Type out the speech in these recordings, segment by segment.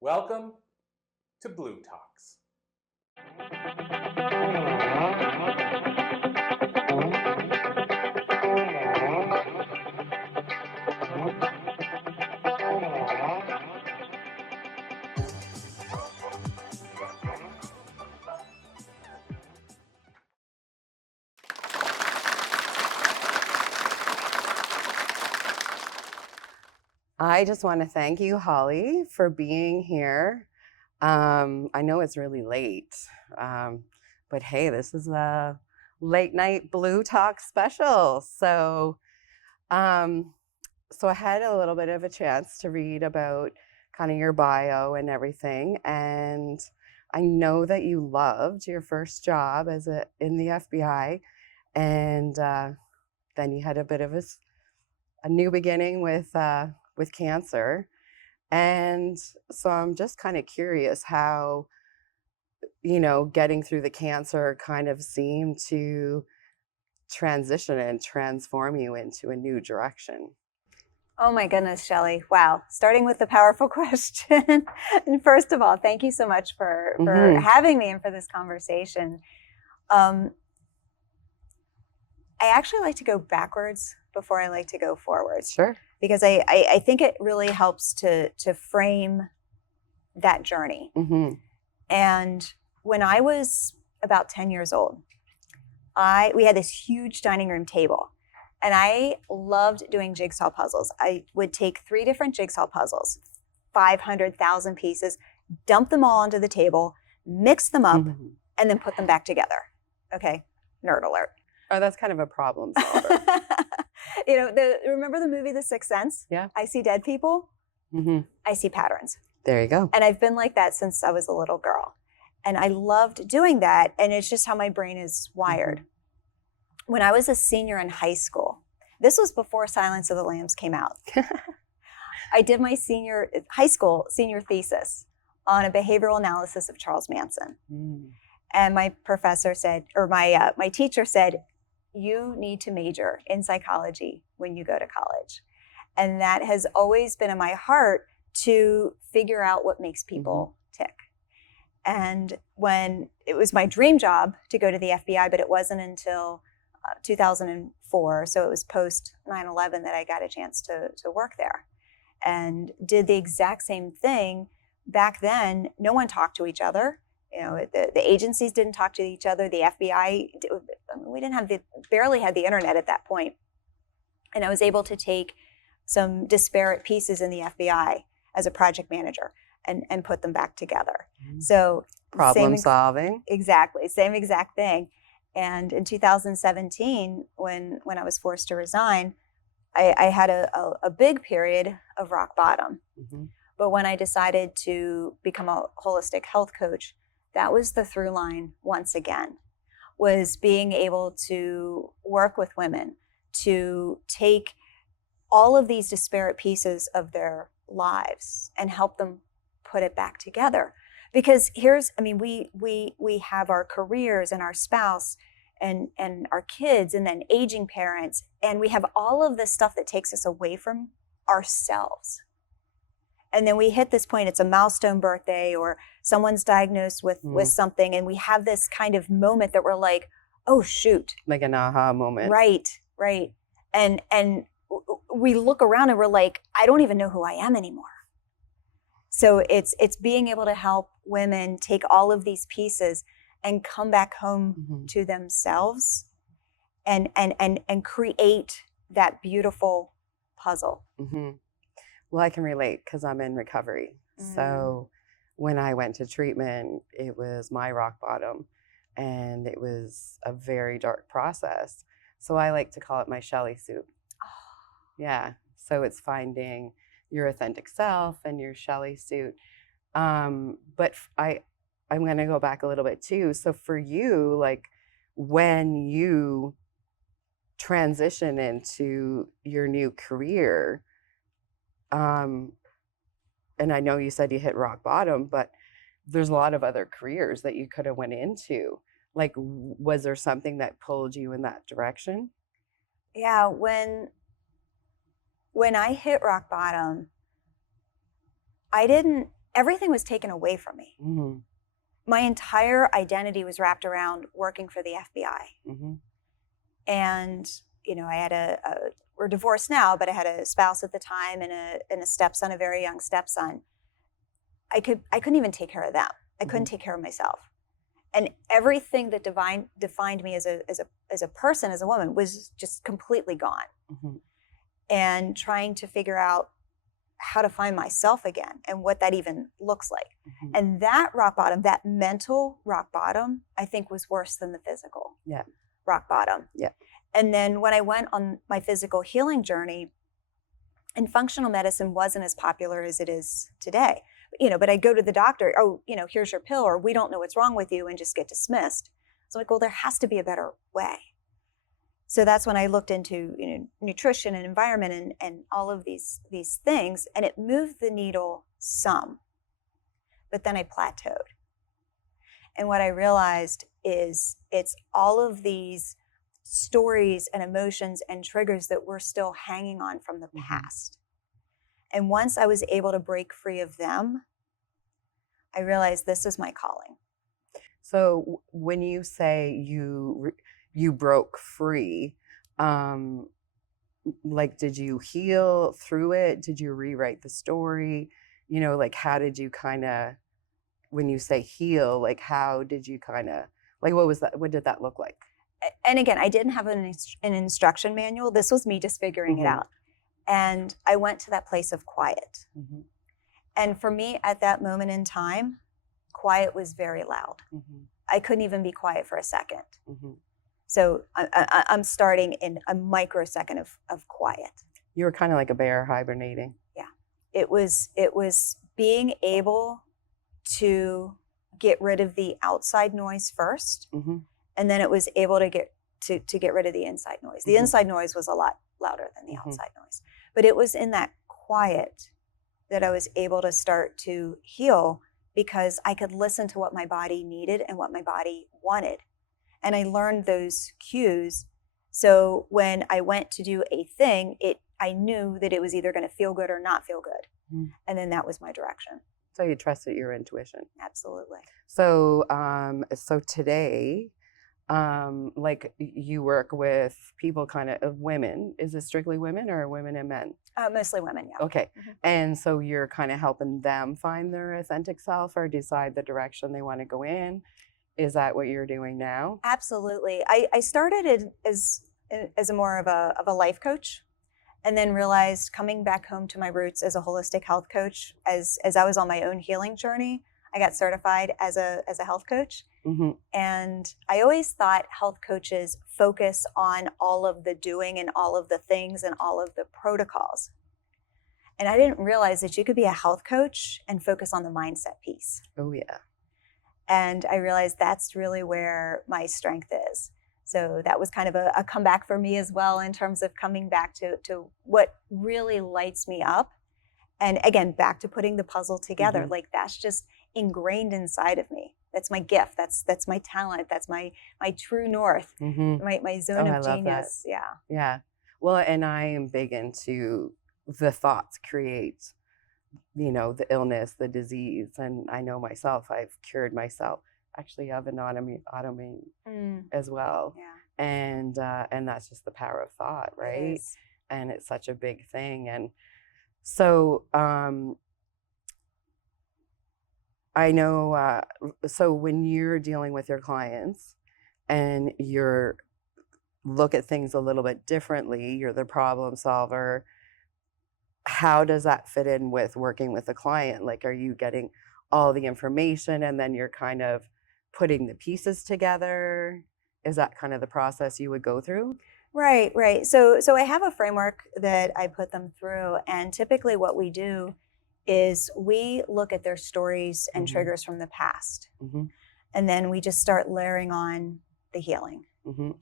Welcome to Blue Talks. I just want to thank you, Holly, for being here. I know it's really late, but hey, this is a late night Blue Talk special. So I had a little bit of a chance to read about kind of your bio and everything, and I know that you loved your first job in the FBI, and then you had a bit of a new beginning with cancer. And so I'm just kind of curious how, getting through the cancer kind of seemed to transition and transform you into a new direction. Oh my goodness, Shelley. Wow. Starting with the powerful question. And first of all, thank you so much for having me and for this conversation. I actually like to go backwards before I like to go forwards. Sure. Because I think it really helps to frame that journey. Mm-hmm. And when I was about 10 years old, we had this huge dining room table. And I loved doing jigsaw puzzles. I would take 3 different jigsaw puzzles, 500,000 pieces, dump them all onto the table, mix them up, and then put them back together. Okay, nerd alert. Oh, that's kind of a problem solver. Remember the movie The Sixth Sense? Yeah. I see dead people. Mm-hmm. I see patterns. There you go. And I've been like that since I was a little girl. And I loved doing that. And it's just how my brain is wired. Mm-hmm. When I was a senior in high school, this was before Silence of the Lambs came out. I did my high school senior thesis on a behavioral analysis of Charles Manson. Mm. And my professor said, or my teacher said, you need to major in psychology when you go to college. And that has always been in my heart to figure out what makes people tick. And when it was my dream job to go to the FBI, but it wasn't until 2004, so it was post 9/11 that I got a chance to work there and did the exact same thing. Back then, no one talked to each other. The agencies didn't talk to each other. The FBI, we barely had the internet at that point. And I was able to take some disparate pieces in the FBI as a project manager and put them back together. Mm-hmm. So problem solving. Exactly, same exact thing. And in 2017, when I was forced to resign, I had a big period of rock bottom. Mm-hmm. But when I decided to become a holistic health coach, that was the through line once again, was being able to work with women to take all of these disparate pieces of their lives and help them put it back together. Because we have our careers and our spouse and our kids and then aging parents, and we have all of this stuff that takes us away from ourselves. And then we hit this point, it's a milestone birthday or someone's diagnosed with something, and we have this kind of moment that we're like, oh, shoot. Like an aha moment. Right. And we look around and we're like, I don't even know who I am anymore. So it's being able to help women take all of these pieces and come back home to themselves and create that beautiful puzzle. Mm-hmm. Well, I can relate because I'm in recovery. So when I went to treatment, it was my rock bottom, and it was a very dark process. So I like to call it my Shelley soup. Yeah. So it's finding your authentic self and your Shelley suit. But I'm going to go back a little bit too. So for you, like when you transition into your new career, and I know you said you hit rock bottom, but there's a lot of other careers that you could have went into. Like, was there something that pulled you in that direction? Yeah, when I hit rock bottom, I didn't everything was taken away from me. Mm-hmm. My entire identity was wrapped around working for the FBI. Mm-hmm. And, you know, I had we're divorced now, but I had a spouse at the time and a stepson, a very young stepson. I couldn't even take care of them. I couldn't take care of myself. And everything that defined me as a person, as a woman, was just completely gone. Mm-hmm. And trying to figure out how to find myself again and what that even looks like. Mm-hmm. And that rock bottom, that mental rock bottom, I think was worse than the physical rock bottom. Yeah. And then when I went on my physical healing journey, and functional medicine wasn't as popular as it is today. You know, but I go to the doctor, oh, you know, here's your pill, or we don't know what's wrong with you, and just get dismissed. So like, well, there has to be a better way. So that's when I looked into, you know, nutrition and environment and all of these things, and it moved the needle some, but then I plateaued. And what I realized is it's all of these stories and emotions and triggers that we're still hanging on from the past. And once I was able to break free of them, I realized this is my calling. So when you say you broke free, like, did you heal through it? Did you rewrite the story? You know, like, how did you kind of, when you say heal, like, how did you kind of, like, what was that? What did that look like? And again, I didn't have an instruction manual. This was me just figuring it out. And I went to that place of quiet. Mm-hmm. And for me at that moment in time, quiet was very loud. Mm-hmm. I couldn't even be quiet for a second. Mm-hmm. So I'm starting in a microsecond of quiet. You were kind of like a bear hibernating. Yeah. It was being able to get rid of the outside noise first. Mm-hmm. And then it was able to get rid of the inside noise. The inside noise was a lot louder than the outside noise. But it was in that quiet that I was able to start to heal, because I could listen to what my body needed and what my body wanted. And I learned those cues. So when I went to do a thing, I knew that it was either going to feel good or not feel good. Mm-hmm. And then that was my direction. So you trusted your intuition. Absolutely. So so today, like, you work with people, kind of women. Is it strictly women or women and men? Mostly women, yeah. Okay. Mm-hmm. And so you're kind of helping them find their authentic self or decide the direction they want to go in. Is that what you're doing now? Absolutely. I started as a more of a life coach, and then realized, coming back home to my roots as a holistic health coach, as I was on my own healing journey, I got certified as a health coach. Mm-hmm. And I always thought health coaches focus on all of the doing and all of the things and all of the protocols. And I didn't realize that you could be a health coach and focus on the mindset piece. Oh, yeah. And I realized that's really where my strength is. So that was kind of a comeback for me as well, in terms of coming back to what really lights me up. And again, back to putting the puzzle together. Mm-hmm. Like, that's just ingrained inside of me. That's my gift. That's my talent. That's my true north. Mm-hmm. My zone of genius. That. Yeah. Well, and I am big into the thoughts create, you know, the illness, the disease. And I know myself, I've cured myself actually of an autoimmune as well. Yeah. And that's just the power of thought, right? And it's such a big thing. And so I know, so when you're dealing with your clients and you're look at things a little bit differently, you're the problem solver, how does that fit in with working with a client? Like, are you getting all the information and then you're kind of putting the pieces together? Is that kind of the process you would go through? Right. So I have a framework that I put them through, and typically what we do is we look at their stories and triggers from the past, and then we just start layering on the healing,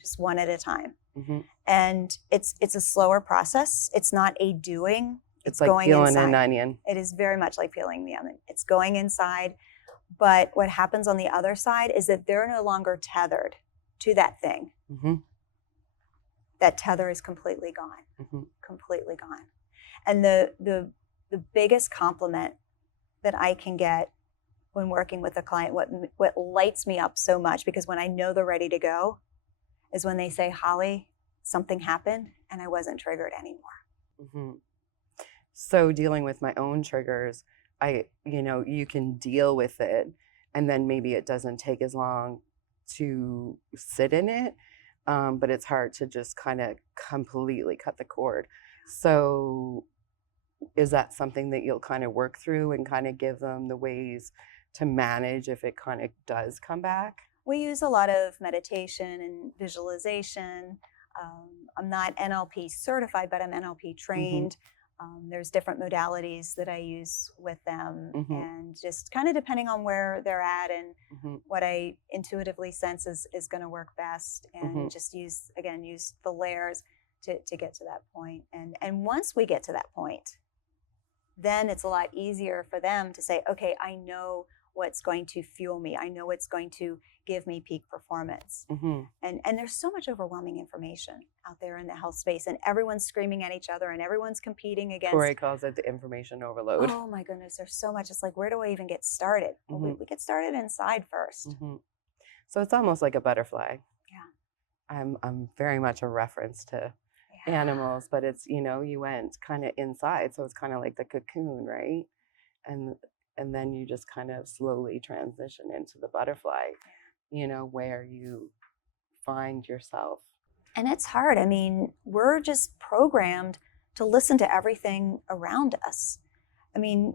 just one at a time. And it's a slower process. It's not a doing. It's like going peeling inside. An onion. It is very much like peeling the onion. It's going inside, but what happens on the other side is that they're no longer tethered to that thing. That tether is completely gone, completely gone. And the biggest compliment that I can get when working with a client, what lights me up so much, because when I know they're ready to go, is when they say, Holly, something happened and I wasn't triggered anymore. Mm-hmm. So dealing with my own triggers, you can deal with it, and then maybe it doesn't take as long to sit in it, but it's hard to just kind of completely cut the cord. So is that something that you'll kind of work through and kind of give them the ways to manage if it kind of does come back? We use a lot of meditation and visualization. I'm not NLP certified, but I'm NLP trained. There's different modalities that I use with them, and just kind of depending on where they're at and what I intuitively sense is going to work best, and just use the layers to get to that point. And once we get to that point, then it's a lot easier for them to say, okay, I know what's going to fuel me. I know what's going to give me peak performance. And there's so much overwhelming information out there in the health space, and everyone's screaming at each other and everyone's competing against. Corey calls it the information overload. Oh my goodness, there's so much. It's like, where do I even get started? Well, we get started inside first. So it's almost like a butterfly. Yeah. I'm very much a reference to animals, but it's, you went kind of inside, so it's kind of like the cocoon, right? And then you just kind of slowly transition into the butterfly, where you find yourself. And it's hard. I mean, we're just programmed to listen to everything around us. I mean,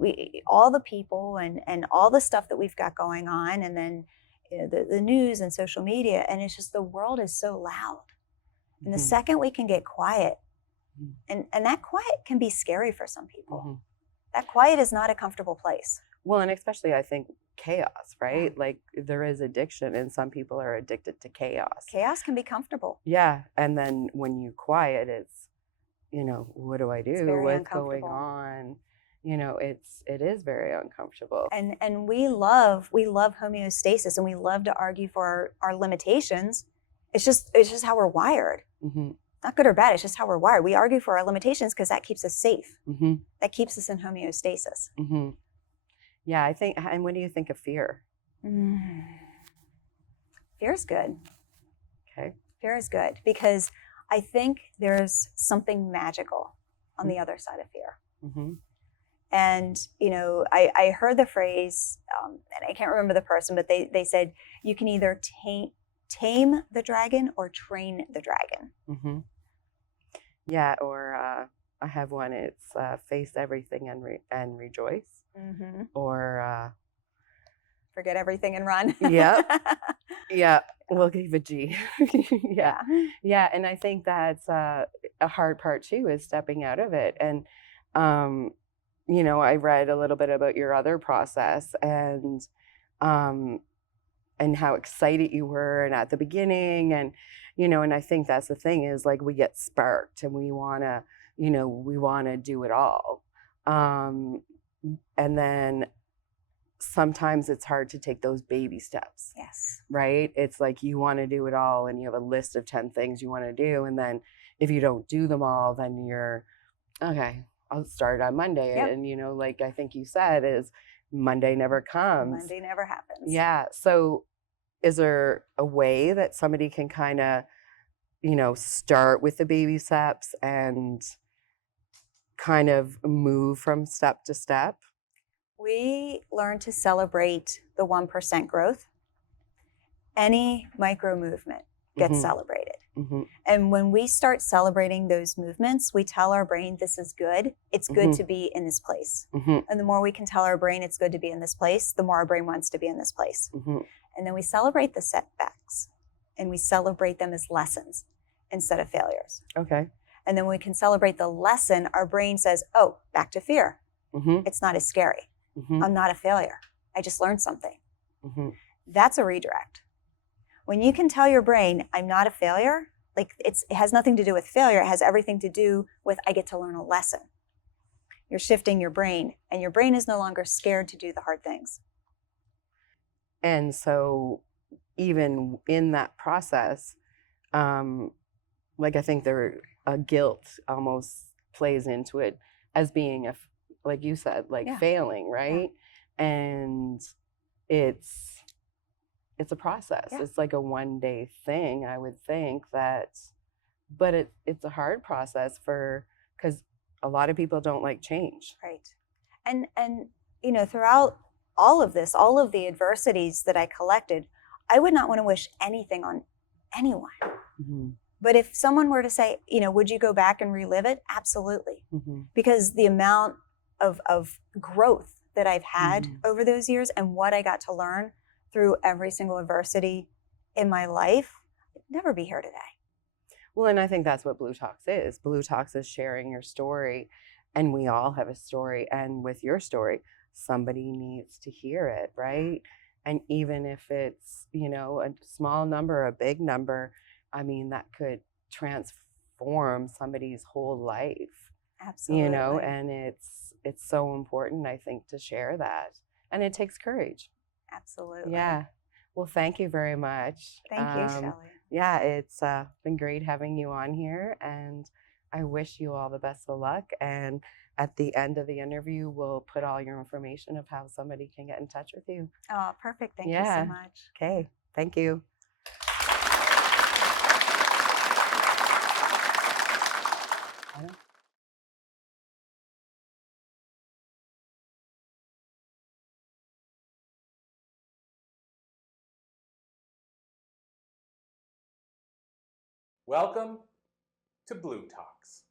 all the people and all the stuff that we've got going on, and then the news and social media, and it's just, the world is so loud. And the second we can get quiet, and that quiet can be scary for some people. That quiet is not a comfortable place. Well, and especially I think chaos, right? Like there is addiction, and some people are addicted to chaos. Chaos can be comfortable. Yeah. And then when you quiet, it's, what do I do? What's going on? It is very uncomfortable. And we love homeostasis, and we love to argue for our limitations. It's just how we're wired. Not good or bad, it's just how we're wired. We argue for our limitations because that keeps us safe. That keeps us in homeostasis. Yeah, I think, and what do you think of fear? Fear's good. Okay. Fear is good because I think there's something magical on the other side of fear. And, I heard the phrase, and I can't remember the person, but they said, you can either tame the dragon or train the dragon. Yeah, or I have one, it's face everything and rejoice. Or forget everything and run. Yeah, we'll give a G. Yeah, and I think that's a hard part too, is stepping out of it. And I read a little bit about your other process, and how excited you were, and at the beginning, and and I think that's the thing, is like we get sparked and we want to do it all, and then sometimes it's hard to take those baby steps. Yes. Right? It's like you want to do it all, and you have a list of 10 things you want to do, and then if you don't do them all, then you're okay, I'll start on Monday. And like I think you said, is Monday never comes. Monday never happens. Yeah. So is there a way that somebody can kind of, start with the baby steps and kind of move from step to step? We learn to celebrate the 1% growth. Any micro movement gets celebrated. And when we start celebrating those movements, we tell our brain, this is good. It's good to be in this place. And the more we can tell our brain it's good to be in this place, the more our brain wants to be in this place. And then we celebrate the setbacks, and we celebrate them as lessons instead of failures. Okay. And then when we can celebrate the lesson, our brain says, oh, back to fear. It's not as scary. I'm not a failure. I just learned something. That's a redirect. When you can tell your brain, I'm not a failure, like it has nothing to do with failure. It has everything to do with, I get to learn a lesson. You're shifting your brain, and your brain is no longer scared to do the hard things. And so even in that process, like I think a guilt almost plays into it as being like you said, like failing, right? And it's a process. Yeah. It's like a one-day thing, I would think that, but it's a hard process because a lot of people don't like change. Right. And you know, throughout all of this, all of the adversities that I collected, I would not want to wish anything on anyone. Mm-hmm. But if someone were to say, you know, would you go back and relive it? Absolutely. Mm-hmm. Because the amount of growth that I've had Mm-hmm. over those years and what I got to learn through every single adversity in my life, I'd never be here today. Well, and I think that's what Blue Talks is. Blue Talks is sharing your story, and we all have a story. And with your story, somebody needs to hear it, right? And even if it's, you know, a small number, a big number, I mean, that could transform somebody's whole life. Absolutely. You know, and it's so important, I think, to share that. And it takes courage. Absolutely. Yeah. Well, thank you very much. Thank you, Shelley. Yeah, it's been great having you on here, and I wish you all the best of luck. And at the end of the interview, we'll put all your information of how somebody can get in touch with you. Oh, perfect. Thank you Yeah. so much. Okay. Thank you. Welcome to Blue Talks.